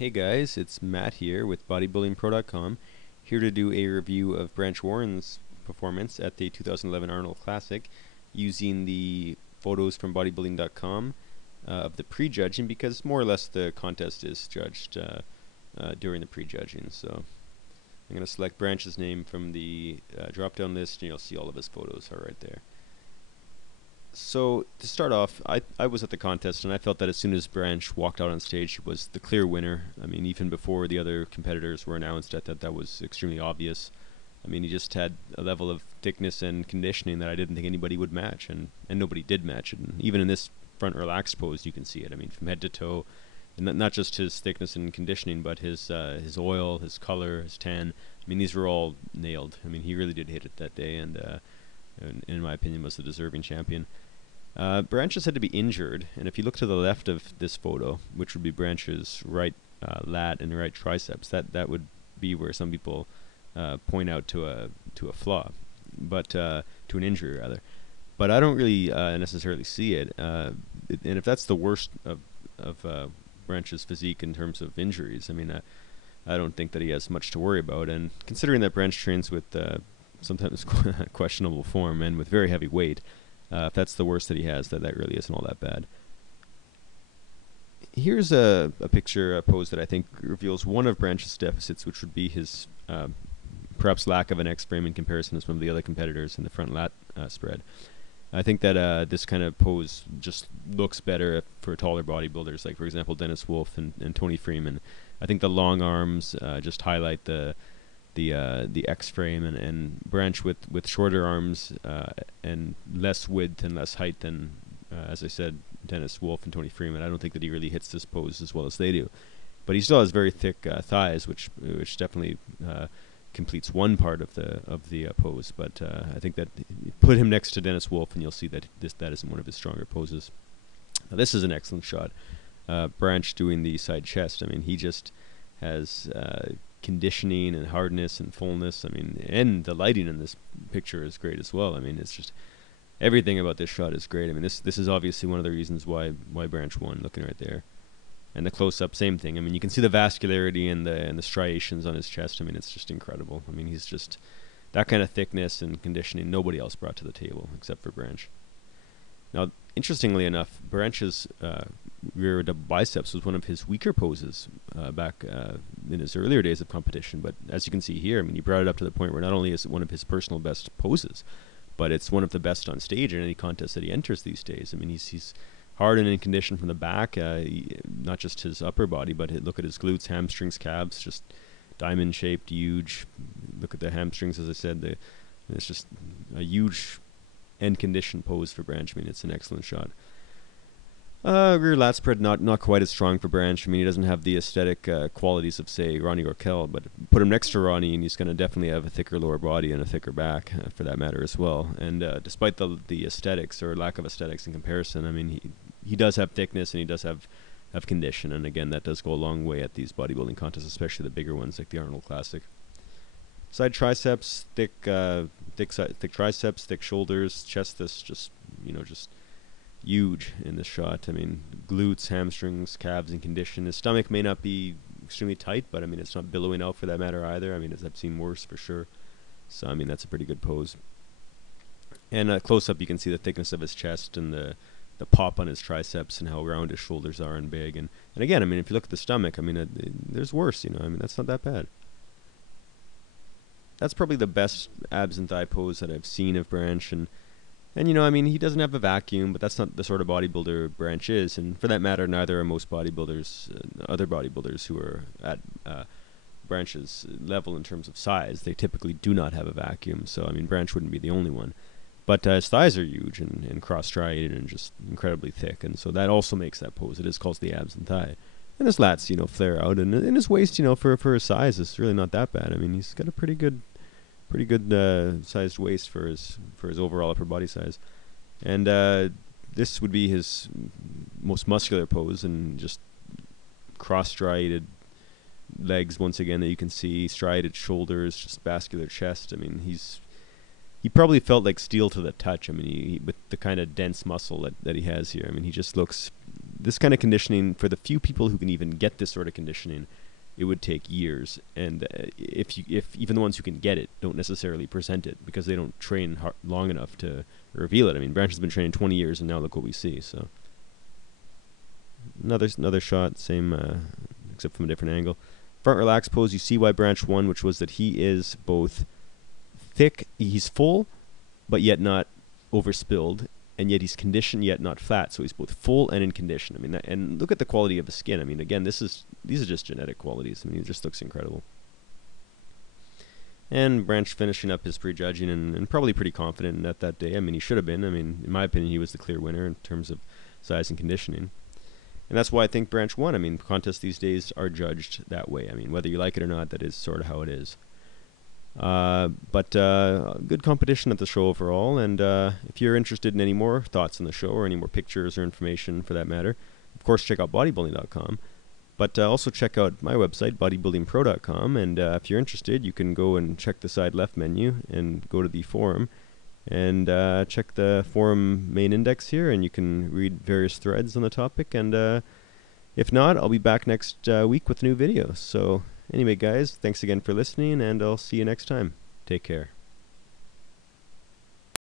Hey guys, it's Matt here with bodybuildingpro.com, here to do a review of Branch Warren's performance at the 2011 Arnold Classic using the photos from bodybuilding.com of the prejudging, because more or less the contest is judged during the prejudging. So I'm going to select Branch's name from the drop-down list and you'll see all of his photos are right there. So to start off, I was at the contest and I felt that as soon as Branch walked out on stage, he was the clear winner. I mean, even before the other competitors were announced, I thought that was extremely obvious. I mean, he just had a level of thickness and conditioning that I didn't think anybody would match, and nobody did match it. And even in this front relaxed pose, you can see it. I mean, from head to toe, and not just his thickness and conditioning, but his oil, his color, his tan. I mean, these were all nailed. I mean, he really did hit it that day, and in my opinion, was the deserving champion. Branch is said to be injured, and if you look to the left of this photo, which would be Branch's right lat and right triceps, that would be where some people point out to a flaw, but to an injury rather. But I don't really necessarily see it. And if that's the worst of Branch's physique in terms of injuries, I mean, I don't think that he has much to worry about. And considering that Branch trains with sometimes questionable form and with very heavy weight, if that's the worst that he has, that really isn't all that bad. Here's a picture, a pose that I think reveals one of Branch's deficits, which would be his perhaps lack of an X-frame in comparison to some of the other competitors in the front lat spread. I think that this kind of pose just looks better for taller bodybuilders, like for example Dennis Wolf and Tony Freeman. I think the long arms just highlight the X-frame, and Branch with shorter arms and less width and less height than, as I said, Dennis Wolf and Tony Freeman. I don't think that he really hits this pose as well as they do. But he still has very thick thighs, which definitely completes one part of the pose. But I think that you put him next to Dennis Wolf and you'll see that that isn't one of his stronger poses. Now, this is an excellent shot. Branch doing the side chest. I mean, he just has conditioning and hardness and fullness. I mean, and the lighting in this picture is great as well. I mean, it's just everything about this shot is great. I mean, this is obviously one of the reasons why Branch won. Looking right there, and the close up, same thing. I mean, you can see the vascularity and the striations on his chest. I mean, it's just incredible. I mean, he's just that kind of thickness and conditioning nobody else brought to the table except for Branch. Now, interestingly enough, Branch's rear double biceps was one of his weaker poses back in his earlier days of competition. But as you can see here, I mean, he brought it up to the point where not only is it one of his personal best poses, but it's one of the best on stage in any contest that he enters these days. I mean, he's hard and in condition from the back, not just his upper body, but look at his glutes, hamstrings, calves, just diamond-shaped, huge. Look at the hamstrings, as I said. It's just a huge end condition pose for Branch. I mean, it's an excellent shot. Rear lat spread not quite as strong for Branch. I mean, he doesn't have the aesthetic qualities of, say, Ronnie Orkel, but put him next to Ronnie and he's going to definitely have a thicker lower body and a thicker back, for that matter as well. And despite the aesthetics or lack of aesthetics in comparison, I mean, he does have thickness and he does have condition, and again, that does go a long way at these bodybuilding contests, especially the bigger ones like the Arnold Classic. Side triceps, thick triceps, thick shoulders, chest. This just huge in this shot. I mean, glutes, hamstrings, calves in condition. His stomach may not be extremely tight, but I mean, it's not billowing out for that matter either. I mean, I've seen worse for sure. So I mean, that's a pretty good pose. And close up, you can see the thickness of his chest and the pop on his triceps and how round his shoulders are and big. And again, I mean, if you look at the stomach, I mean, there's worse. I mean, that's not that bad. That's probably the best abs and thigh pose that I've seen of Branch, and I mean, he doesn't have a vacuum, but that's not the sort of bodybuilder Branch is, and for that matter, neither are most bodybuilders, other bodybuilders who are at Branch's level in terms of size. They typically do not have a vacuum, so I mean, Branch wouldn't be the only one. But his thighs are huge and cross-striated and just incredibly thick, and so that also makes that pose. It is called the abs and thigh. And his lats, flare out, and his waist, for his size, is really not that bad. I mean, he's got a pretty good sized waist for his overall upper body size, and this would be his most muscular pose, and just cross-striated legs once again that you can see, striated shoulders, just vascular chest. I mean, he probably felt like steel to the touch. I mean, with the kind of dense muscle that he has here. I mean, he just looks this kind of conditioning, for the few people who can even get this sort of conditioning, it would take years. And if even the ones who can get it don't necessarily present it because they don't train long enough to reveal it. I mean, Branch has been training 20 years, and now look what we see. So another shot, same except from a different angle. Front relax pose. You see why Branch won, which was that he is both thick, he's full, but yet not overspilled, and yet he's conditioned yet not fat. So he's both full and in condition. I mean, and look at the quality of the skin. I mean, again, these are just genetic qualities. I mean, it just looks incredible. And Branch finishing up his prejudging and probably pretty confident at that day. I mean, he should have been. I mean, in my opinion, he was the clear winner in terms of size and conditioning. And that's why I think Branch won. I mean, contests these days are judged that way. I mean, whether you like it or not, that is sort of how it is. But good competition at the show overall. And if you're interested in any more thoughts on the show or any more pictures or information for that matter, of course, check out bodybuilding.com. But also check out my website, bodybuildingpro.com. And if you're interested, you can go and check the side left menu and go to the forum. And check the forum main index here, and you can read various threads on the topic. And if not, I'll be back next week with new videos. So anyway, guys, thanks again for listening, and I'll see you next time. Take care.